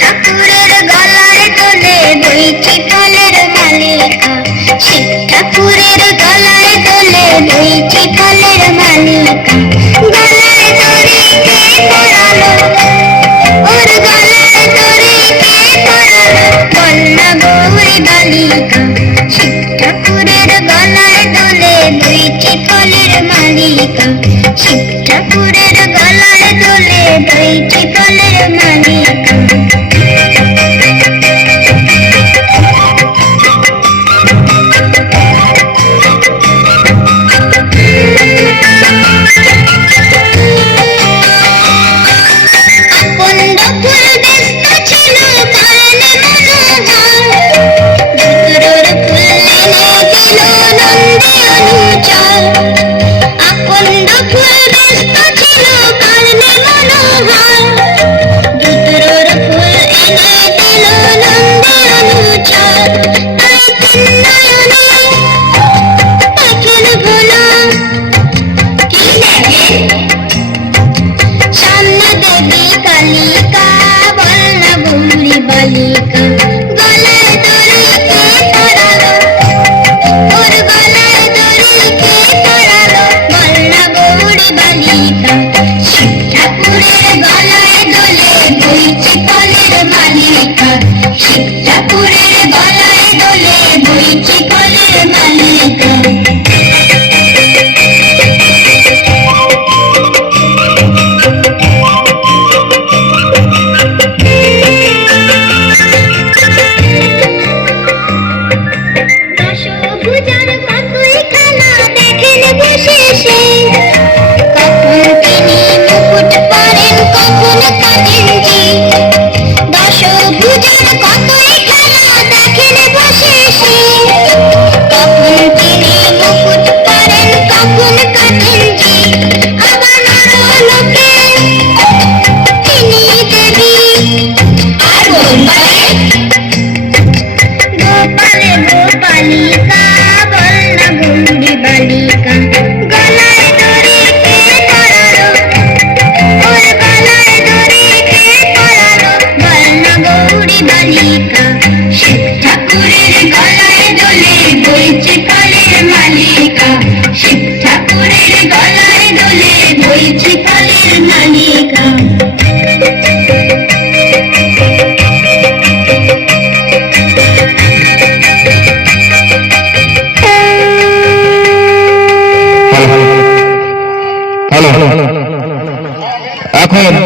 ঠাকুরের গলায় দোলে বইচি ফলের মালিকা, শিব ঠাকুরের গলায় দোলে বইচি ফলের মালিকা। গলায় দড়ি কে পরালো, ওর গলায় দড়ি কে পরালো, বল না গৌরী বালিকা। শিব ঠাকুরের গলায় দোলে বইচি ফলের মালিকা, শিব ঠাকুরের গলায় দোলে বইচি ফলের মালিকা। কালিকা বল না গৌরী বালিকা, গলায় দড়ি কে পরালো, ওর গলায় দড়ি কে পরালো, বল না গৌরী বালিকা। শিব ঠাকুরের গলায় দোলে বইচি ফলের মালিকা, শিব ঠাকুরের গলায় দোলে বইচি ফলের মালিকা।